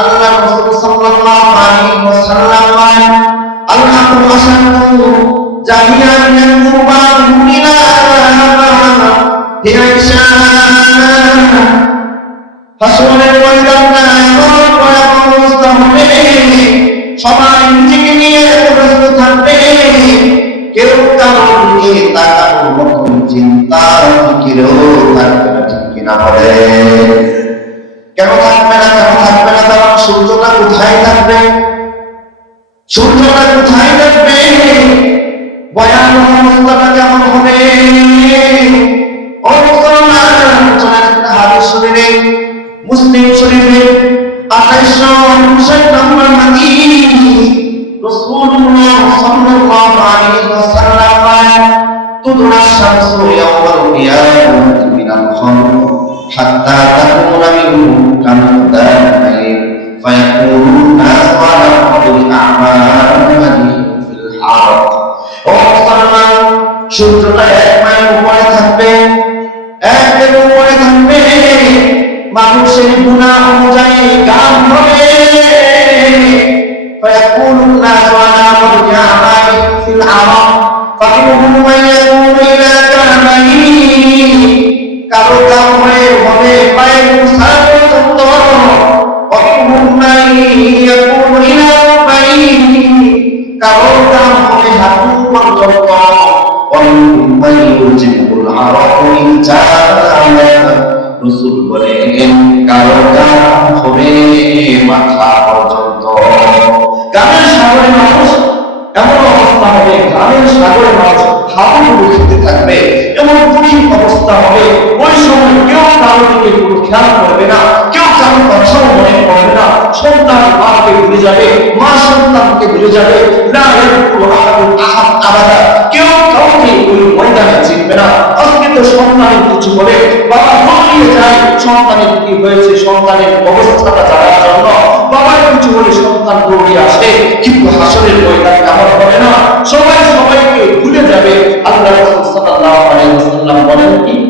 আল্লাহ রাসূল সাল্লাল্লাহু আলাইহি ওয়াসাল্লাম বলেন, আল্লাহু আশাদু জামিআন ইয়ানফুবা মুমিনা হে আয়েশা হাসরের ময়দানে এমন ভয়াবহ অবস্থা হবে। সবাই নিজেকে নিয়ে ব্যস্ত থাকবে। কেউ কারোর দিকে তাকানোর চিন্তা ফিকিরও থাকবে ঠিক কিনা বলে? কেন থাকবে না কেন থাকবে না, কারণ সূর্যটা কোথায় থাকবে? সূর্যটা কোথায় থাকবে? অবস্থাটা কেমন হবে? শরীরে মুসলিম শরীফে আঠাইশশো উনষাট নম্বর হাদিস রাসূলুল্লাহ সাল্লাল্লাহু আলাইহি ওয়াসাল্লাম তুদরা শামসু ইয়াওমাল কিয়ামাতি মিনাল খামর। হাত্তা তাকুনা মিনহু কামদাল মাইল ফায়াকুনু الناس على قدر أعمالهم في الحرق ও মুসলমান সূর্যটা এক মাইল উপরে থাকবে এক দিন উপরে থাকবে মানুষের গুণা অনুযায়ী গান হবে فيكون الناس على قدر أعمالهم في العرق فمنهم من يكون إلى كعبيه কালো কাম হয়ে হবে পায়ে মুসাফিরত অকুম নাই হবে হাতু পর্যন্ত অকুম নাই হবে মাথা পর্যন্ত। গ্রামের সাগরে মানুষ, এমন হবে গ্রামের সাগরে মানুষ হাবুডুবু খেতে থাকবে। অবস্থা হবে। ওই সময় কেউ কারও দিকে খেয়াল করবে না। সন্তান মাকে ভুলে যাবে, মা সন্তানকে ভুলে যাবে। না কেউ কাউকে ওই না। বাবা দৌড়িয়ে যায়, সন্তানের সন্তানের অবস্থাটা জানার জন্য বাবার কিছু বলে সন্তান দৌড়িয়ে আসে। কিন্তু হাসরের ময়দান এমন হবে না। সবাই সবাইকে ভুলে যাবে। আল্লাহ রাসূল আলাইহি বলেন কি?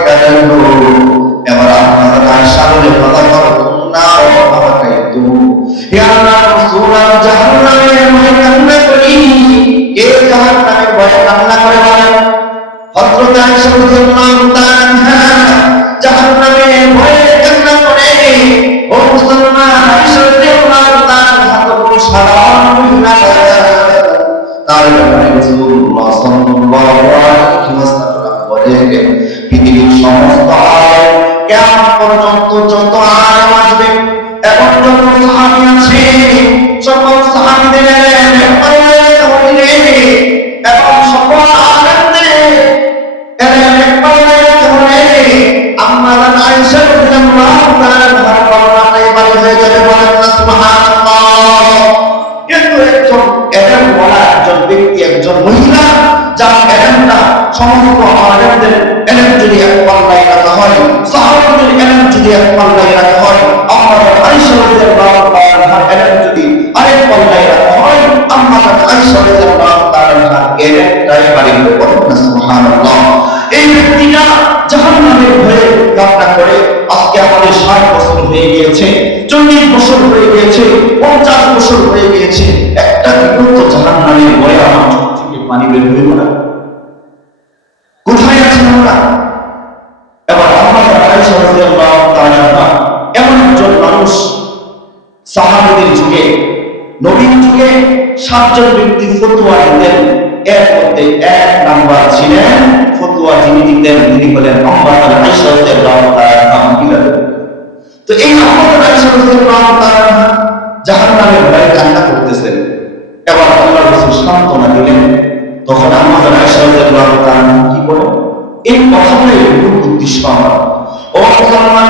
সমস্ত আলেমদের এলেম যদি এক পাল্লায় রাখা হয়, সাহাবাদের এলেম যদি এক পাল্লায় রাখা হয় আমাদের আয়েশা রাদিয়াল্লাহু তাআলার এলেম যদি আরেক পাল্লায় রাখা হয় আমাদের আয়েশা রাদিয়াল্লাহু তাআলার এলেমটাই বাড়ি বলেন না সুবহানাল্লাহ। এই ব্যক্তিটা জাহান্নামের ভয়ে কান্না করে, আজকে আমাদের ষাট বছর হয়ে গিয়েছে, চল্লিশ বছর হয়ে গিয়েছে, পঞ্চাশ বছর হয়ে গিয়েছে যুগে নবীন যুগে সাতজন ব্যক্তি ফতোয়া দিতেন। এর মধ্যে এক নাম্বার ছিলেন ফতোয়া যিনি দিতেন, তিনি হলেন তো এই আম্মাদান আয়েশা ভয়ে কান্না করতেছেন। আল্লাহ সান্ত্বনা দিলেন। তখন কি বলেন এই কথাগুলো মূল উদ্দেশ্য আমার। ও মুসলমান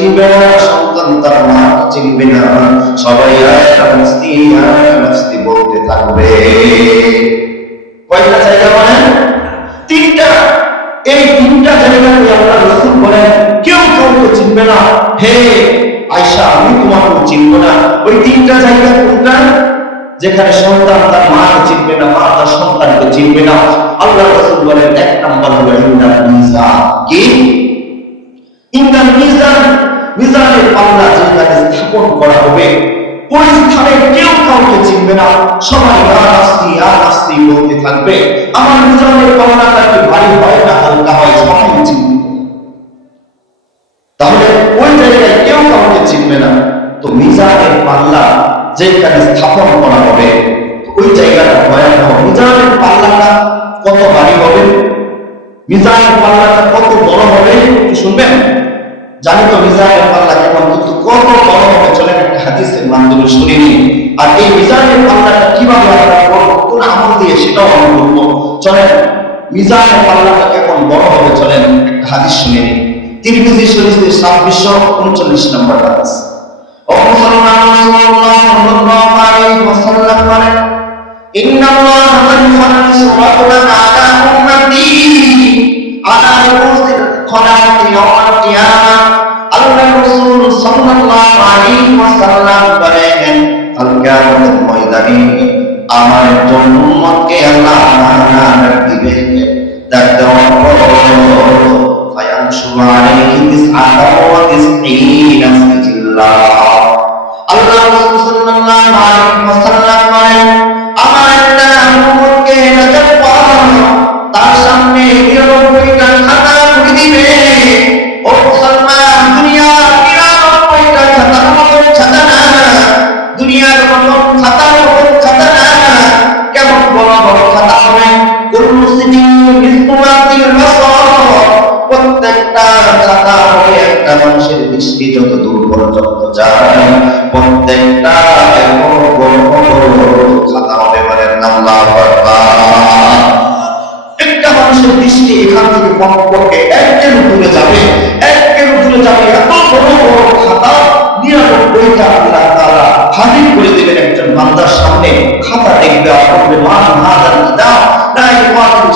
চিনবে না, সন্তান তার মাকে চিনবে না। চিনবে না। হে আয়সা আমি তোমাকে না। ওই তিনটা জায়গা কোনটা? যেখানে সন্তান তার মাকে চিনবে না, মা তার সন্তানকে চিনবে না। আল্লাহ রসুল বলেন, এক নাম্বার হলো ইন্দার মিজান। কি? ইন্দার মিজান মিজানের পাল্লা যেখানে স্থাপন করা হবে, ওই স্থানে কেউ কাউকে চিনবে না। সবাই আর আসতি আর আসতি বলতে থাকবে। আমার মিজানের পাল্লাটা কি ভারী হয় না হালকা হয়, সবাই চিনবে। তাহলে ওই জায়গায় কেউ কাউকে চিনবে না। তো মিজানের পাল্লা যেখানে স্থাপন করা হবে, ওই জায়গাটা ভয়াবহ। মিজানের পাল্লাটা কত ভারী হবে? মিজানের পাল্লাটা কত বড় হবে? শুনবেন? জানি তো মিজানের পাল্লা কেমন কিন্তু কত বড় হবে চলেন একটা হাদিসের মাধ্যমে শুনিনি। আর এই মিজানের পাল্লাটা কীভাবে আমরা কোন আমল দিয়ে সেটাও আমরা বলব। চলেন মিজানের পাল্লাটা কেমন বড় হবে চলেন, একটা হাদিস শুনে নিই তিরমিজি উনচল্লিশ নম্বর হাদিস। আলাইহি ওয়াসাল্লাম বলেন ইন্না আল্লাহ মান খালাqa রাজুলান আলা উম্মতি আলা রুসিল খালাqi ইয়াউমাল কিয়ামা আল্লাহ রাসূল সাল্লাল্লাহু আলাইহি ওয়াসাল্লাম বলেন কাল কিয়ামতের ময়দানে আমার জন্য উম্মতকে আল্লাহ আমানত দিবে ডাক দেওয়ার পর فينشر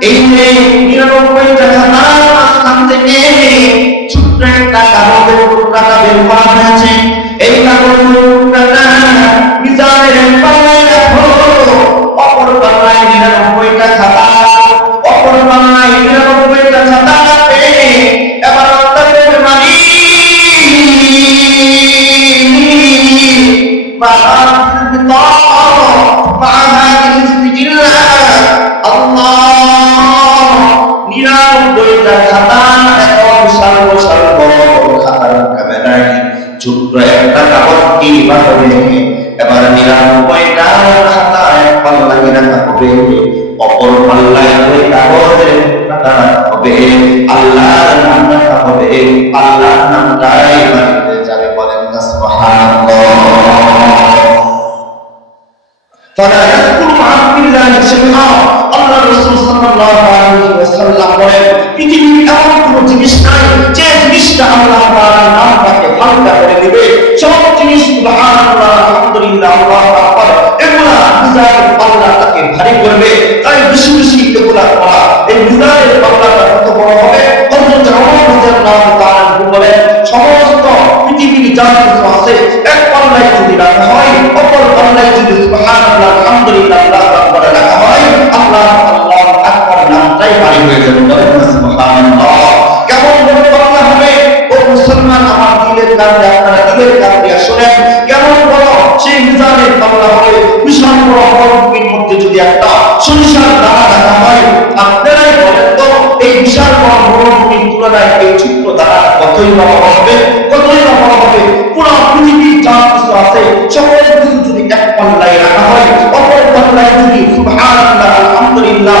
এই যে নিরানব্বইটা খাতা মাঝখান থেকে ছোট্ট একটা কাগজের টুকরাটা বের করা হয়েছে। এই কাগজের টুকরাটা মিজানের পাল্লায় রাখো। অপর পাল্লায় নিরানব্বইটা খাতা অপর পাল্লায় নিরানব্বইটা খাতা রাখবে এবার অন্তরের মানি বাবা ছোট্ট একটা কাগজ কি বা হবে এবার নিরানব্বইটা খাতা এক পাল্লায় রাখা হবে অপর পাল্লায় ওই কাগজের খাতা রাখা হবে আল্লাহর নাম রাখা হবে আল্লাহর নামটাই বাড়িতে যাবে বলেন না সুবহানাল্লাহ فلا يذكر مع الله شيئا আল্লাহ রাসূল সাল্লাল্লাহু আলাইহি ওয়াসাল্লাম বলেন পৃথিবীর জিনিসটা আল্লাহ মিজানের পাল্লাটাকে ভারী করবে। পাল্লাটা বড় হবে? হযরত ওমর তাআলা বলেন, সমস্ত পৃথিবীর যা আছে এক পাল্লায় হয়, অপর পাল্লায় যদি সুবহানাল্লাহ হয়, আল্লাহু নামটাই ভারী হয়ে যাবে। বলেন সুবহানাল্লাহ। কেমন হবে? ও মুসলমান, আমার দিলের কান আপনারা দিলের কান দিয়ে শুনেন কেমন বড় সেই মিজানের পাল্লা হবে? বিশাল বড় মধ্যে যদি একটা সরিষার দানা রাখা হয়, আপনারাই বলেন তো, এই বিশাল বড় মরুভূমির তুলনায় এই ছোট্ট কতই বড় হবে? কতই বড় হবে? পুরো পৃথিবীর যা কিছু আছে, সকল কিছু যদি এক পাল্লায় রাখা হয়, অপর পাল্লায় যদি সুবহানাল্লাহ, আলহামদুলিল্লাহ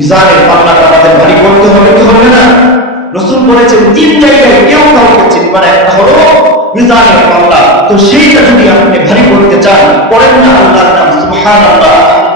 মিজানের পাল্লাটা আমাদের ভারী করতে হবে, কি হবে না? রসুল বলেছেন, তিন জায়গায় কেউ কাউকে চিনবে না, একটা হলো মিজানের পাল্লা তো সেইটা যদি আপনি ভারী করতে চান, করেন না আল্লাহর নাম, সুবহানাল্লাহ।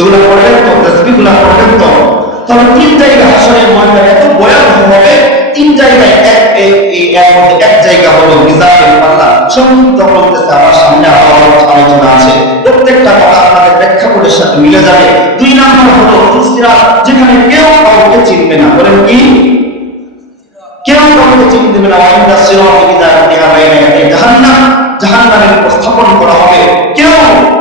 এগুলো পড়বেন তো তসবিহগুলো পড়বেন তো তবে তিন জায়গা হাসরের ময়দান এত ভয়াবহ হবে, তিন জায়গায় এক এক- এক জায়গা হলো মিজানের পাল্লা সংযুক্ত বলতেছে, আমার সামনে আলোচনা আছে। প্রত্যেকটা কথা আপনাদের প্রেক্ষাপটের সাথে মিলে যাবে। দুই নম্বর হলো ফুলসিরা যেখানে কেউ কাউকে চিনবে না। বলেন কি? কেউ কাউকে চিনতে দেবে না ওয়াইন্দা সিরাত ইদা ইহা বাইনা ইয়াদাই জাহান্নাম। জাহান্নামের উপস্থাপন করা হবে। কেউ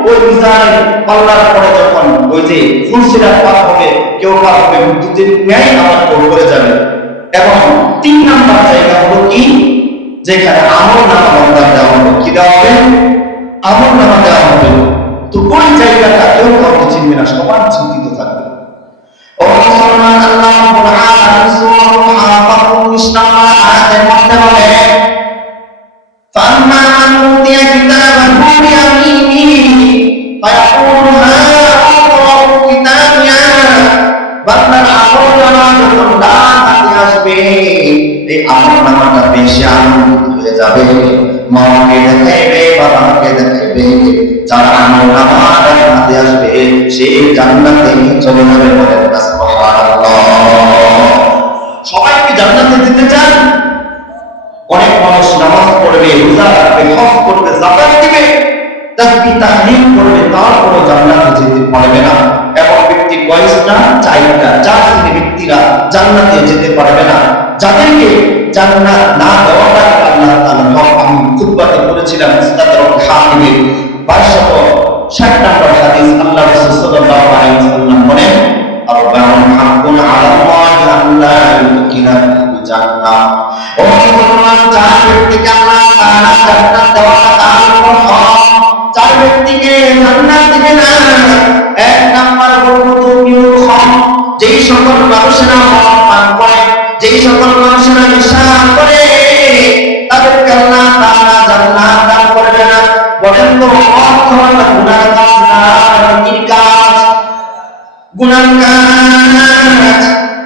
ওই মিজানের পাল্লার পরে যখন ওই যে ফুলসিরাত পার হবে, কেউ পার হবে বিদ্যুতের ন্যায় আমার কেউ করে যাবে। এবং তিন নাম্বার জায়গা হলো কি? যেখানে আমল নামা বান্দার দেওয়া হবে। কি দেওয়া হবে? আমল নামা দেওয়া হবে। তো ওই জায়গাটা কেউ কাউকে চিনবে না, সবার চিন্তিত থাকবে। ও মুসলমান, আল্লাহ রাব্বুল فأما من أوتي كتابه بيمينه فيقول هاؤم كتابيا বান্দার আমল নামা যখন ডান হাতে আসবে এই আমল নামাটা বেশি আনন্দিত হয়ে যাবে মাকে দেখাইবে বাবাকে দেখাইবে যার আমল নামা ডান হাতে আসবে সে জান্নাতে চলে যাবে বলেন না সুবহানাল্লাহ সবাইকে জান্নাতে যেতে চান অনেক মানুষ নামাজ পড়বে, রোজা রাখবে, হজ করবে, যাকাত দিবে তাহলিল করবে যেতে পারবে না। এমন ব্যক্তি কয়েকটা চারটা চার ব্যক্তিরা জান্নাতে যেতে পারবে না। যাদেরকে জান্নাত না দেওয়াটা আল্লাহ হক। আমি খুতবাতে বলেছিলাম 2260 নম্বর হাদিস আল্লাহ বলেন, আরবাউন হাক্কুন আলাল্লাহি আল্লা ইউকিনা জান্নাত তার ব্যক্তিকে জান্নাত যেই সকল মানুষেরা যেই সকল মানুষেরা করে তাদেরকে আল্লাহ তাআলা জান্নাত দান করবে না বলেন তো হক হওয়াটা গুনাহ কাজ না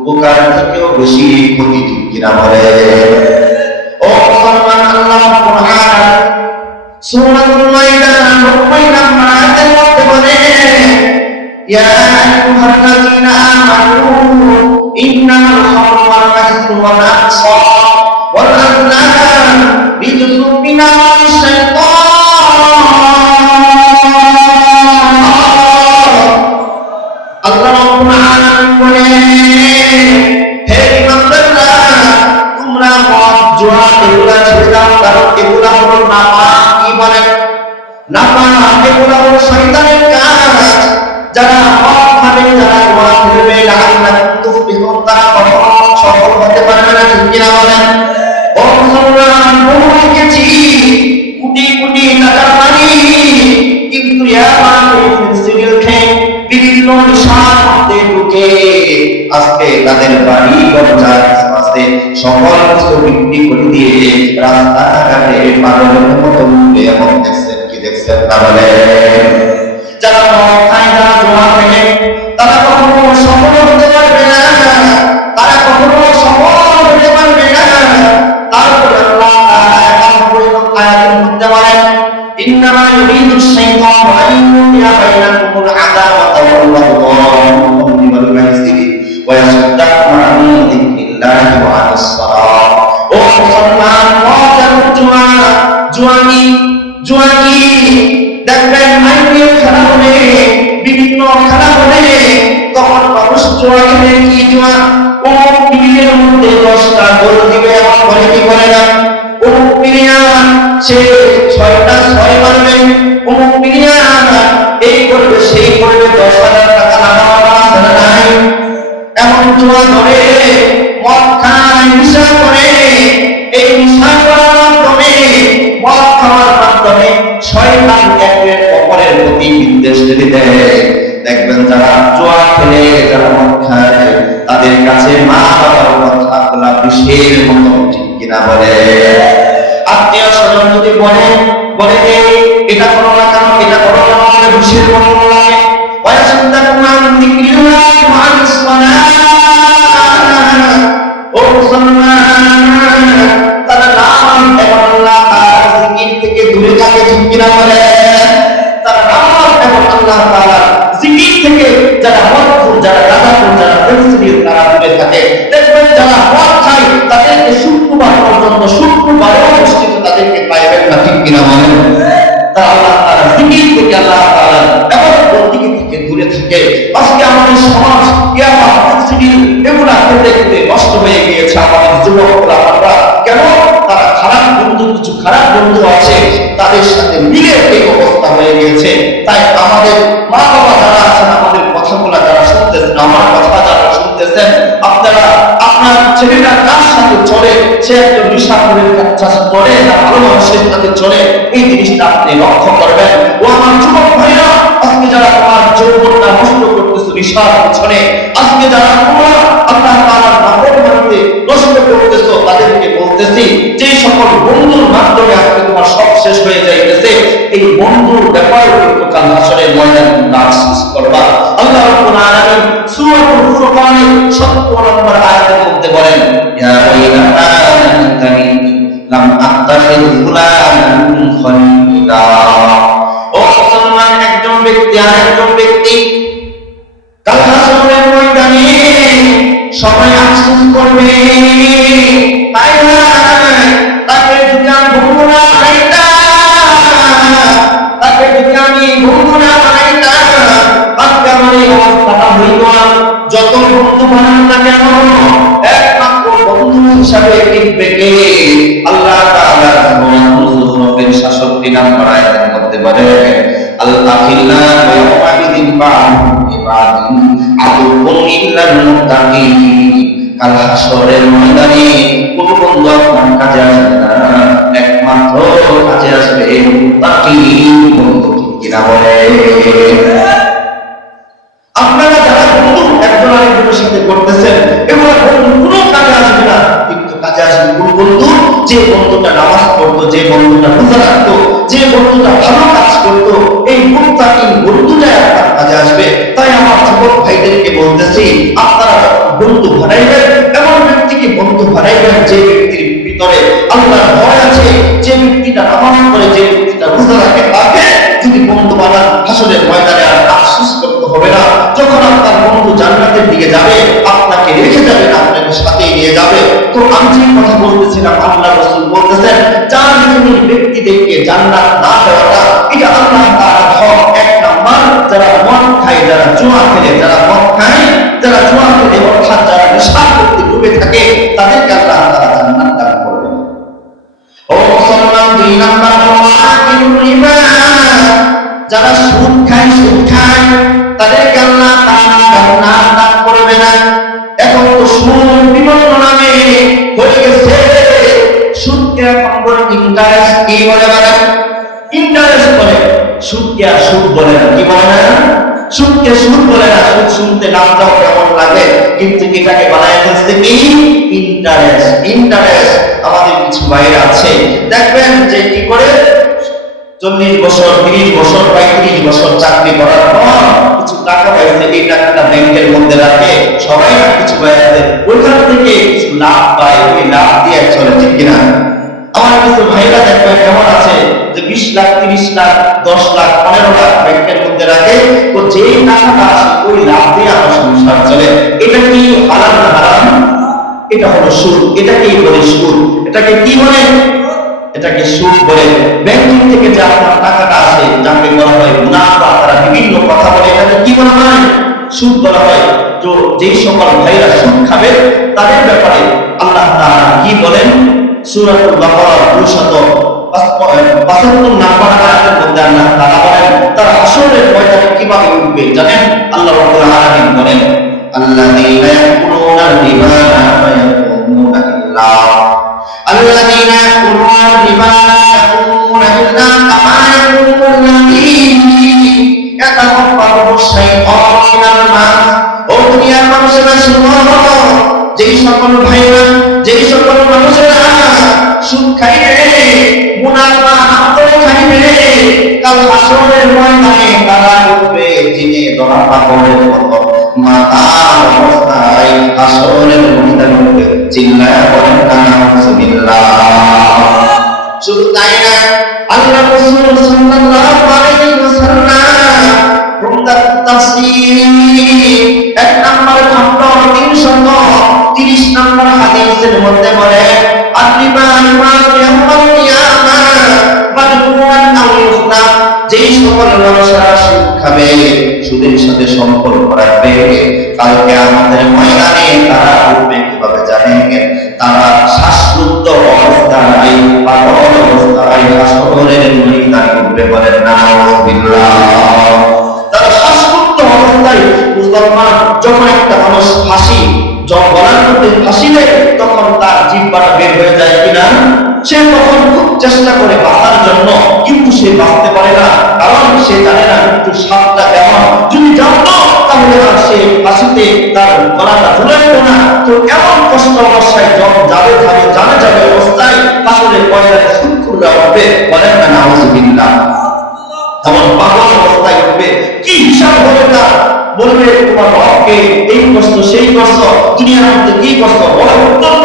উপকার থেকেও বেশি ক্ষতি কিনা বলে। ও মুসলমান, আল্লাহ কুরআন সূরাতুল মাইদা 90 নম্বর আয়াতের মধ্যে বলে, ইয়া আইয়ুহাল্লাযীনা আমানু ইন্নামাল খামরু ওয়াল মাইসিরু ওয়াল ওয়াল আজলাম রিজসুম শাইতান এগুলা কারণ এগুলা হলো নাপাক কি বলেন নাপাক এগুলা হলো শয়তানের কাজ। যারা মদ খাবে যারা জুয়া খেলবে লাআল্লাকুম তুফলিহুন তারা কখনো সফল হতে পারবে না, ঠিক কিনা বলেন? ও মুসলমান বহু দেখেছি কোটি কোটি টাকার মালিক কিন্তু ইয়ামান বিভিন্ন আজকে তাদের বাড়ি গঞ্জা আস্তে সকল কিছু বিক্রি করে দিয়ে রাস্তাঘাটে পাগলের মতো মুখে এখন দেখছেন কি দেখছেন তাহলে যারা খায় যারা জমা থাকে তারা কখনো সফল হতে পারবে না। তারা কখনো সফল হতে পারবে না। তারপরে আল্লাহ তাআলা একান্তই আয়াতের মধ্যে বলেন ইন্নামা ইউরিদু শাইতান আন ইউহিয়া বাইনাকুম আল আদাওয়াতা ওয়াল বাগদাওয়া ওয়া ইয়াসুদ্দাকুম الله وعن الصلاة ও মুসলমান মদ এবং জুয়া জুয়ানি জুয়ানি দেখবেন আইপিএল খেলা হলে বিভিন্ন খেলা হলে তখন মানুষ জুয়া খেলে কি জুয়া ও পিড়ির মধ্যে দশটা গোল দিবে আমার ঘরে কি করে না অমুক পিরিয়ান সে ছয়টা ছয় মারবে অমুক পিরিয়ান এই করবে সেই করবে দশ হাজার টাকা লাগানো আছে না নাই এমন জোয়া ধরে মদ খায় নিশা করে এই নিশা করার মাধ্যমে মদ খাওয়ার মাধ্যমে শয়তান একের অপরের প্রতি বিদ্বেষ ঢেলে দেয় দেখবেন যারা জোয়া খেলে যারা মদ খায় তাদের কাছে মা বাবার কথাগুলা বিষের মতো ঠিক কিনা বলে আত্মীয় স্বজন যদি বলে বলে যে এটা করো না কেন এটা করো না বলে বিষের মতো লাগে ويصدكم عن ذكر الله وعن الصلاة তারা তাআলার তারা তাআলার তারা তাদেরকে শুক্রবার পর্যন্ত শুক্রবারও মসজিদে তাদেরকে পাইবেন না ঠিক কিনা বলেন? তা আল্লাহ তাআলা জিকির থেকে দূরে থাকে। আজকে আমাদের সমাজ ফেন্সিডিল এগুলা খেতে খেতে নষ্ট হয়ে গিয়েছে, আমাদের যুবকরা, আমরা কেন তারা খারাপ বন্ধু, কিছু খারাপ বন্ধু আছে, তাদের সাথে মিলে এই অবস্থা হয়ে গিয়েছে। তাই আমাদের মা বাবা যারা আছেন, আমাদের কথাগুলো যারা শুনতেছেন, আমার কথা যারা শুনতেছেন, আপনারা, আপনার ছেলেটা কার সাথে চলে? সে একজন নিশাখরের সাথে চলে না ভালো মানুষের সাথে চলে? এই জিনিসটা আপনি লক্ষ্য করবেন। ও আমার যুবক ভাইরা আজকে যারা তোমার যৌবনটা নষ্ট করতেছো নিশার পিছনে, আজকে যারা তোমরা আল্লাহ তাআলার নাফরমানিতে নষ্ট করতেছো, তাদেরকে বলতেছি, যে সকল বন্ধুর মাধ্যমে আজকে তোমার সব শেষ হয়ে যাইতেছে, এই বন্ধুর ব্যাপারে কিন্তু কাল হাসরের ময়দানে তোমরা করবা। আল্লাহ রাব্বুল আলামিন সূরাতুল ফুরকানের 70 নম্বর আয়াতের মধ্যে বলেন, ইয়া ওয়াইলাতা লাইতানি লাম আত্তাখিয ফুলানান খলিলা। ও ব্যক্তি আর একজন ব্যক্তি। সবাই আফসোস করবে তাই তাকে যদি আমি না তাকে যদি আমি না বানাইতাম আমার এই অবস্থাটা হইত না যত বন্ধু বানান না কেন, একমাত্র বন্ধু হিসাবে টিকবে কে? আল্লাহ তাআলা সুবহানাহু শাসকটি নাম আয়াতের মধ্যে বলে বা'দুহুম লিবা'দিন আদু ইল্লাল মুত্তাকিন। কাল হাসরের ময়দানে কোন বন্ধু আপনার কাজে আসবে না, একমাত্র কাজে আসবে মুত্তাকিন বন্ধু কিনা বলে? আপনারা যারা বন্ধু, একজন আরেকজনের সাথে করতেছেন, এগুলো বন্ধু কোনো কাজে আসবে না, কিন্তু কাজে আসবে কোন বন্ধু, যে বন্ধুটা নামাজ পড়তো, যে বন্ধুটা রোজা রাখতো যে বন্ধুটা ভালো কাজ করতো, এই মুত্তাকিন বন্ধুটাই আপনার কাজে আসবে। তাই আমার যুবক ভাইদেরকে বলতেছি, আপনারা বন্ধু বানাইবেন, এমন ব্যক্তিকে বন্ধু বানাইবেন যে ব্যক্তির ভিতরে আল্লাহর ভয় আছে? যে ব্যক্তিটা নামাজ পড়ে, যে ব্যক্তিটা রোজা রাখে, তাকে যদি বন্ধু বানান হাসরের ময়দানে আর আফসোস করতে হবে না। যখন আপনার বন্ধু জান্নাতের দিকে যাবে, আপনাকে রেখে যাবে না আপনাকে সাথে নিয়ে যাবে। তো আমি যে কথা বলতেছিলাম, আল্লাহ রসুল বলতেছেন শ্রেণির ব্যক্তিদেরকে জান্নাত না দেওয়াটা এটা আল্লাহ তাআলার হক এক নাম্বার, যারা মদ খায়, যারা জুয়া খেলে, যারা মদ খায়, যারা জুয়া খেলে, অর্থাৎ যারা নেশা করতে ডুবে থাকে, তাদেরকে আল্লাহ তাআলা জান্নাত দান করবেন। ও মুসলমান, দুই নাম্বার যারা সুদ খায় সুদ খায়, তাদেরকে আল্লাহ কি বলে মানে ইন্টারেস্ট বলে। সুদকে আর সুদ বলে না। কি বলে না সুদকে সুদ বলে না। সুদ শুনতে নামটাও কেমন লাগে? কিন্তু এটাকে বানায় ফেলছে কি? ইন্টারেস্ট। ইন্টারেস্ট আমাদের কিছু বাইরে আছে। দেখবেন যে কি করে? চল্লিশ বছর, তিরিশ বছর, পঁয়ত্রিশ বছর চাকরি করার পর কিছু টাকা পাইছে এই টাকাটা ব্যাংকের মধ্যে রাখে। সবাই কিছু পাইছে ওইখান থেকে কিছু লাভ পায়। ওই লাভ দিয়ে চলে ঠিক কিনা? আমার কিছু ভাইরা দেখবে কেমন আছে যে বিশ লাখ, তিরিশ লাখ, দশ লাখ, পনেরো লাখ ব্যাংকের মধ্যে রাখে। তো যেই টাকাটা ওই লাভ আমার সংসার চলে। এটা কি হারাম না এটা হলো সুদ। এটাকেই বলে সুদ? এটাকে কি বলে? এটাকে সুদ বলে। ব্যাংকিং থেকে যে আপনার টাকাটা আসে বলা হয় মুনাফা, তারা বিভিন্ন কথা বলে। এটাকে কি বলা হয়? সুদ বলা হয়। তো যেই সকল ভাইরা সুদ খাবে, তাদের ব্যাপারে আল্লাহ তাআলা কি বলেন? সূরাতুল বাকারা 275 নাম্বার আয়াতের মধ্যে আল্লাহ তাআলা বলেন তারা হাসরের ময়দানে কিভাবে উঠবে জানেন আল্লাহ রাব্বুল আলামিন বলেন আল্লাযীনা ইয়াকুলুনা রিবা লা ইয়াকুমুনা ইল্লা الذين يأكلون الربا لا يقومون إلا كما يقوم الذي يتخبطه الشيطان من المس ও দুনিয়ার মানুষেরা শুনো যেই সকল ভাইরা যেই সকল মানুষেরা সুদ খাইবে, মুনাফা হাতও খাইবে কাল আসরের ময়দানে তারা উঠবে যিনি ধরা মতো। অবস্থায় আসরের ময়দানে চিল্লায় বলেন সুদ খাবে সুদের সাথে সম্পর্ক রাখবে। কালকে আমাদের ময়দানে তারা উঠবে কীভাবে জানেন তারা শ্বাসরুদ্ধ অবস্থায়, পাগল অবস্থায় হাসরের ময়দানে উঠবে বলেন নাউজুবিল্লাহ তারা শ্বাসরুদ্ধ অবস্থায় মুসলমান যখন একটা মানুষ ফাঁসি, যখন গলার মধ্যে ফাঁসি তখন তার জিহ্বাটা বের হয়ে যায় কিনা? সে তখন চেষ্টা করে বাঁচার জন্য কিন্তু সে বাঁচতে পারে না, কারণ সে জানে না কিন্তু সাপটা কেমন। যদি জানতো, তাহলে আর সে ফাঁসিতে তার গলাটা ঝুলাইতো না। তো এমন কষ্ট অবস্থায় যখন যাবে যাবে জানে যাবে অবস্থায় তাহলে পয়সায় সুক্ষুরা হবে বলেন না, নাউজুবিল্লাহ। তখন পাগল অবস্থায় হবে কি হিসাব হবে তার? বলবে, তোমার রবকে এই কষ্ট, সেই কষ্ট, দুনিয়ার মধ্যে কি কষ্ট? বড় অত্যন্ত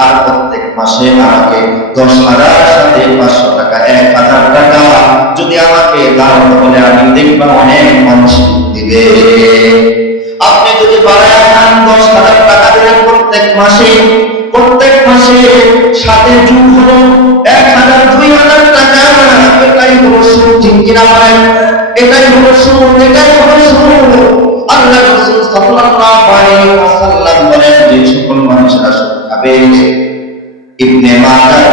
আর প্রত্যেক মাসে আমাকে দশ হাজার সাথে পাঁচশো টাকা, এক হাজার টাকা যদি আমাকে দাও বলে আমি দেখবা অনেক মানুষ দিবে। আপনি যদি বাড়ায় খান দশ হাজার টাকা দিলেন প্রত্যেক মাসে প্রত্যেক মাসে সাথে যুগ হল এক হাজার, দুই হাজার টাকা। এটাই হলো কিনা পারেন এটাই হলো সুর এটাই হলো আল্লাহ রসুল সাল্লাল্লাহু আলাইহি ওয়াসাল্লাম বলেন যে সকল খাবে ইবনে মাজাহ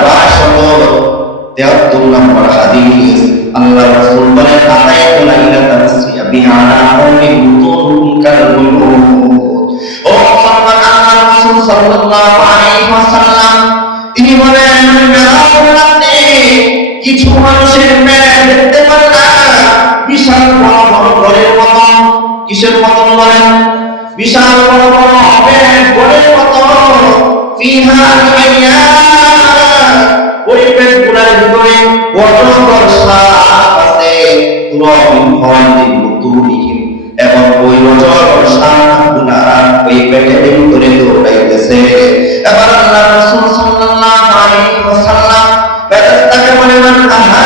72 নম্বর হাদিস। আল্লাহ রাসূল বলেন আতাইতু লাইলাতান সিয়াবিহা আলা কওমি বুতুনুহুম কাল ও মুসলমান আল্লাহ রাসূল সাল্লাল্লাহু আলাইহি ওয়াসাল্লাম, তিনি বলেন রাতে কিছু মানুষের মেয়ে দেখতে পারে না বিশাল বড় বড় ঘরের মতো কিসের মতন বলেন? বিশাল বড় বড় বেড ঘরের মতো ফিহা হাইয়া ওই বেডগুলোর ভিতরে অজগর সাপ আছে তুরবিন ফয়দিন বুতুনিহিম এবং ওই অজগর সাপগুলা ওই পেটের ভিতরে দৌড়াইতেছে। এবার আল্লাহ রাসূল সাল্লাল্লাহু আলাইহি ওয়াসাল্লাম ফেরেশতাকে বলেন আহা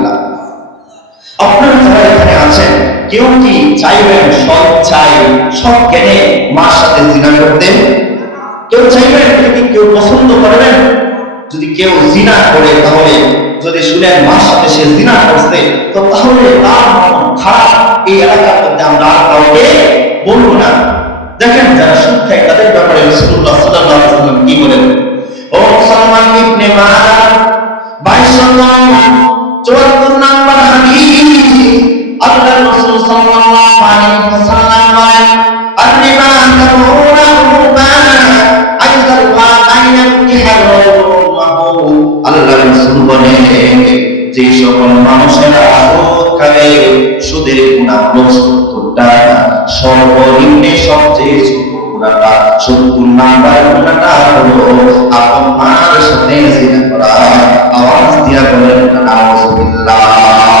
কেউ কি চাইবেন সৎ চাই সৎ জ্ঞানে মার সাথে জিনা করতে? কেউ চাইবেন এটা কেউ পছন্দ করবেন যদি কেউ জিনা করে, তাহলে যদি শুনেন মার সাথে সে জিনা করছে, তো তাহলে তার খারাপ। এই এলাকার মধ্যে আমরা আর কাউকে বলব না। দেখেন যারা খায় তাদের ব্যাপারে আলাইহি ওয়াসাল্লাম কি বলেন? ও সালমান ইবনে মাজাহ 2274 নাম্বার হাদিস। আল্লাহ রাসূল আররিবা কামুনা রুবা আইদার বা রাসূল বলেন যে সকল মানুষেরা সুদ খাবে সুদের গুনাহ হলো 70 টাকা সর্বনিম্নে সবচেয়ে ছোট গুনাহটা 70 নাম্বার গুনাহটা হলো আপন মার সাথে জিনা করা আওয়াজ দিয়া বলেন নাউজুবিল্লাহ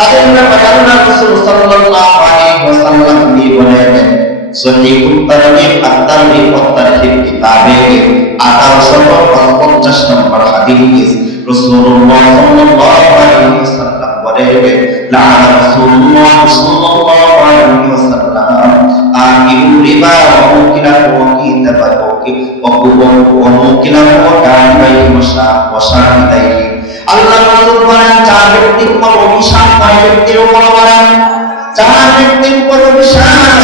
তাদের ব্যাপারে আল্লাহ রাসূল সাল্লাল্লাহু আলাইহি ওয়াসাল্লাম কি বলেন সহিহুত তারহিব আত-তারহিব ওয়া তারহিব কিতাবে 1850 নম্বর হাদিস রাসূলুল্লাহ সাল্লাল্লাহু আলাইহি ওয়াসাল্লাম বলেন লাআনা রাসূলুল্লাহ সাল্লাল্লাহু আলাইহি ওয়াসাল্লাম আকিলু রিবা ওয়া মুকিলাহু ওয়া কিতাবাহু ওয়া মুকিলাহু ওয়া কারিবাইহি ওয়া শাহিদাইহি আল্লাহ রাসূল বলেন চার ব্যক্তির উপর অভিশাপ কয় ব্যক্তির উপর বলেন চার ব্যক্তির উপর অভিশাপ,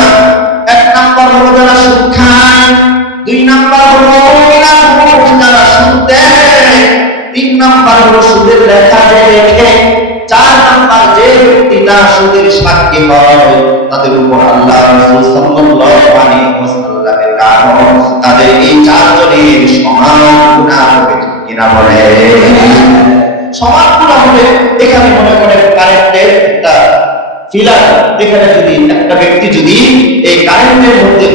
এক নাম্বার হলো যারা সুদ খায়, দুই নাম্বার হলো যারা তিন হলো সুদের লেখা রেখে চার যে সুদের সাক্ষী হয়, তাদের উপর আল্লাহ সাল্লাল্লাহু তাদের এই চারজনের সমান হবে কিনা বলে। সমান গুণা হবে। এখানে মনে করেন কারেন্টের একটা ফিলার এখানে যদি একটা ব্যক্তি যদি এই কারেন্টের মধ্যে